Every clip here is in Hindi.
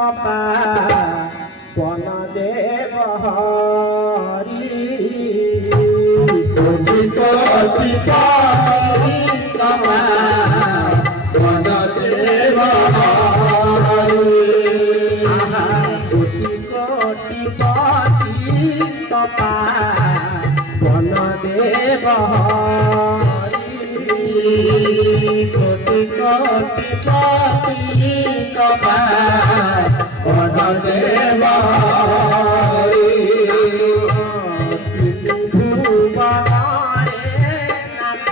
तपा बन देव हरि कोटि कोटि पापी तपा बन देव हरि कोटि कोटि पापी तपा बन देव हरि कोटि कोटि पापी तपा बन देव हरि भुवनारे नाथ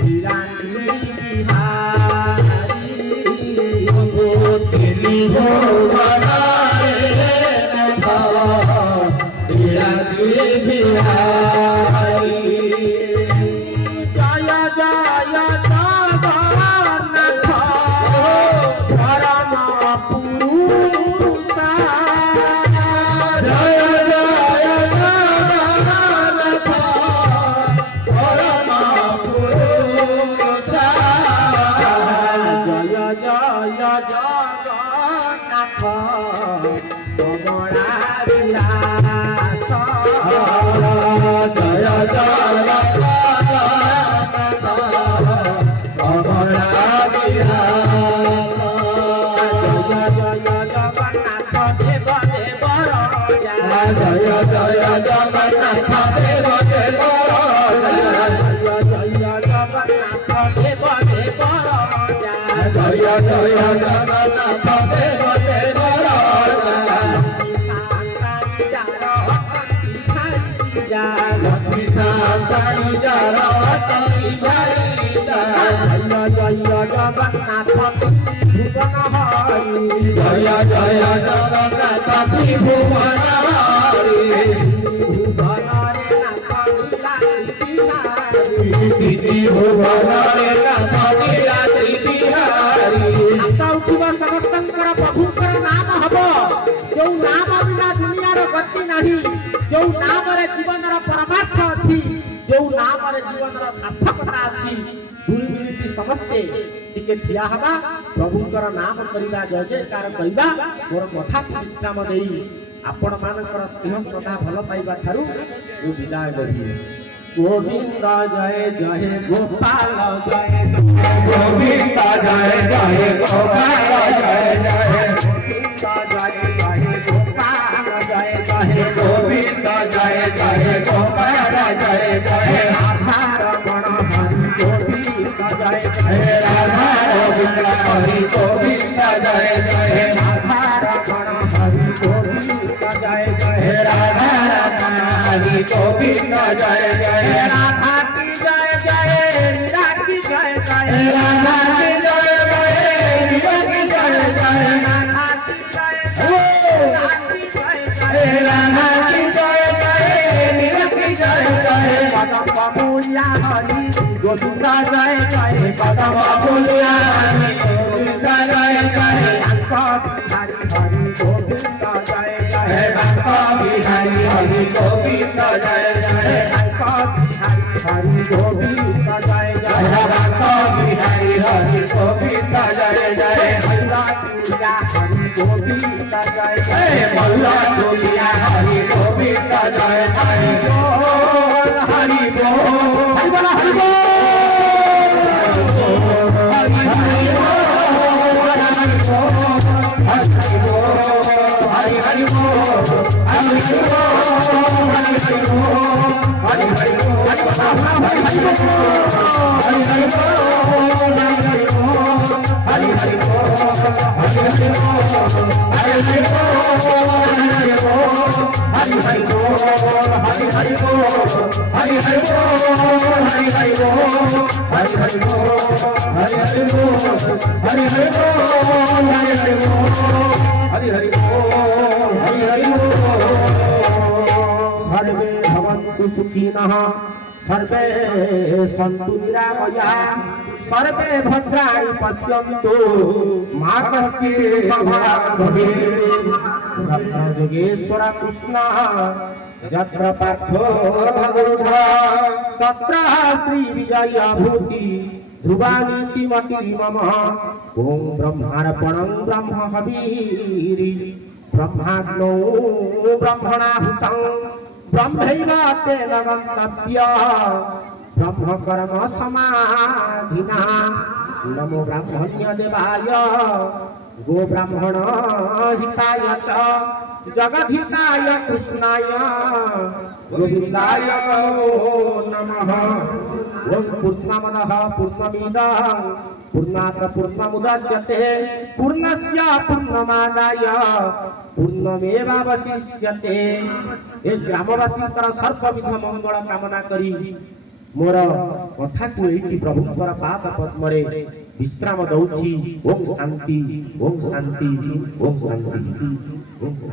लीलाद्रि बिहारी भुवनारे नाथ लीलाद्रि बिहारी जय जय जगन्नाथ परम पुरुष जय जय जगन्नाथ परम पुरुष जय जय जगन्नाथ कमला विलास जय जय जय जय जगन्नाथ देव देव जय जगन्नाथ देव देव जय जय जगन्नाथ देव देव लक्ष्मी शांतानि जरवती भाई जय जगन्नाथ भुवन हरि जय जय जगन्नाथ भुवन दीदी भुवनारे नाथ लीलाद्रि बिहारी उठिबा समस्तंकर प्रभुंकर नाम हब जो नाम बिना दुनियार गति नहीं जो नाम रे जीवनर परमार्थ अछि जो नाम रे जीवनर सार्थकता अछि भूल भूलि समस्ते टिके ठिया हबा प्रभुंकर नाम करिबा जय जयकार करिबा मोर कथा विश्राम देई आपण मानकर स्नेह श्रद्धा भल पाइबा थारु ओ विदाय लेबी गोविंद जय जय गोपाल जय गोविंद जय जय गोपाल जय जय गोविंद जय जय गोपाल जय जय राधारमण हरि गोविंद जय जय राधा गोविंद हरि गोविंद जय जय राधारमण हरि गोविंद जय जय राधारमण हरि गोविंद जय जय राधा की जय जय मीरा की जय जय राधा की जय जय मीरा की जय जय राधा की जय जय राधा की जय जय मीरा की जय जय पदम बाबुलिया हरि गोविंद जय जय पदम बाबुलिया हरि गोविंद जय जय हरि गोविंद जय जय बिहारी हरि गोविंद जय जय हरि गोविंद जय जय बिहारी हरि गोविंद जय जय हरि गोविंद जय जय मल्ला दुनिया हरि गोविंद जय जय हरि बोल हरि बोल हरि बोल हरि हरि बोल हरि सर्वे भवन्तु सुखिनः सर्वे सन्तु निरामयाः सर्वे भद्राणि पश्यन्तु मा कश्चित् भवेत् योगेश्वर कृष्ण यत्र पार्थो भगवतः तत्र श्री विजय भूति ध्रुवानीति मतिर्मम ओं ब्रह्मार्पणं ब्रह्म हवीरि ब्रह्माग्नौ ब्रह्मणाहुतं ब्रह्मैव तेन गन्तव्यः ब्रह्म कर्म समाधिना नमो ब्राह्मण्य देवाय गो ब्राह्मण हिताय च जगद्धिताय कृष्णाय गोविन्दाय नमो नमः ओं पूर्णमदः पूर्णमिदं पूर्णात् पूर्णमुदच्यते पूर्णस्य पूर्णमादाय पूर्णमेवावशिष्यते ए ग्रामवासीଙ୍କର ସର୍ବବିଧ ମଙ୍ଗଳ କାମନା କରି मोर कथाକୁ ଏଇଠି ପ୍ରଭୁଙ୍କର ପାଦ ପଦ୍ମରେ विश्राम दौछि। ओम शांति ओम शांति ओम शांति ओम शांति।